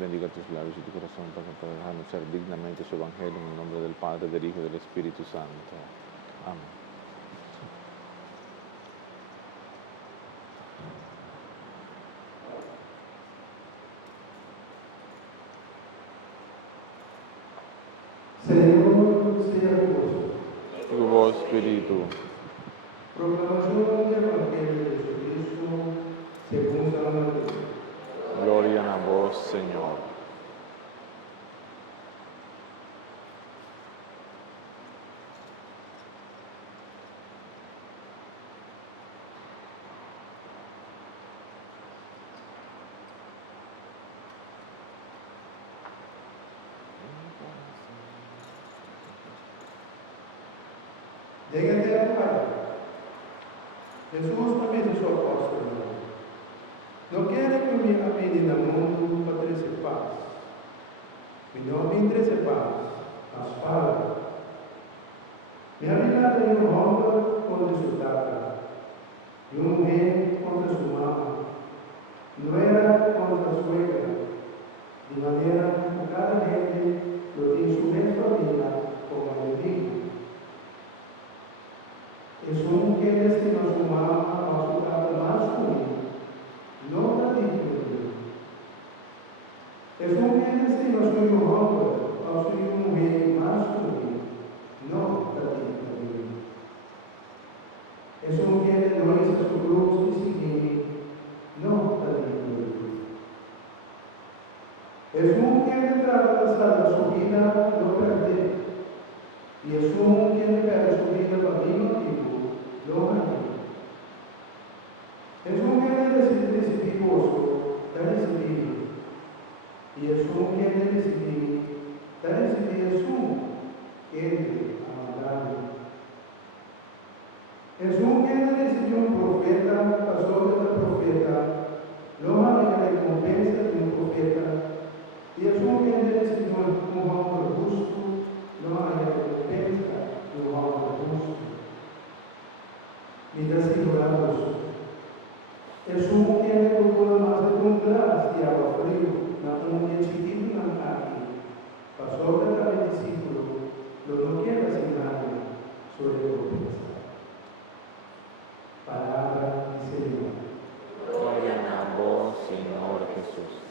bendiga tus labios y tu corazón para dejarnos ser dignamente su evangelio en el nombre del Padre, del Hijo y del Espíritu Santo. Amén. Señor, sea con vosotros. Tu voz, Espíritu. Proclamación del Evangelio de Jesucristo según San Mateo. Gloria a vos, Señor. Llega até a Pai. Jesus também deixou o apóstolo. Não quero que me apene no mundo para trazer paz. Me não me trazer paz, mas fala. Me havia em um homem contra sua tata, e um rei contra sua mama. Não era contra a suegra, de maneira que cada gente lo tem sua mesma família como inimigo. Es un que destina su mamá a su casa masculino, no la dignidad. Es un que destina su hijo hombre a su hijo mujer masculino, no la dignidad. Es un que no es a su cruz y sigue, no la dignidad. Es un que trata de salvar su vida, no perder. Y es un que pierde su vida para mí motivo. Es un que decidir gozo, da decidir. Y es un que decidir, da decidir es un que amarrado. Es un que decidió un profeta, pasó de la profeta, no hay la recompensa de un profeta. Y es un que decidió un hombre justo, no hay la recompensa de un hombre justo. Mientras que oramos, es un que me procura más de un glass de agua frío, un que chiquito en la calle, pasó de cada discípulo, no quiere hacer nada sobre recompensa. Palabra del Señor. Gloria a vos, Señor Jesús.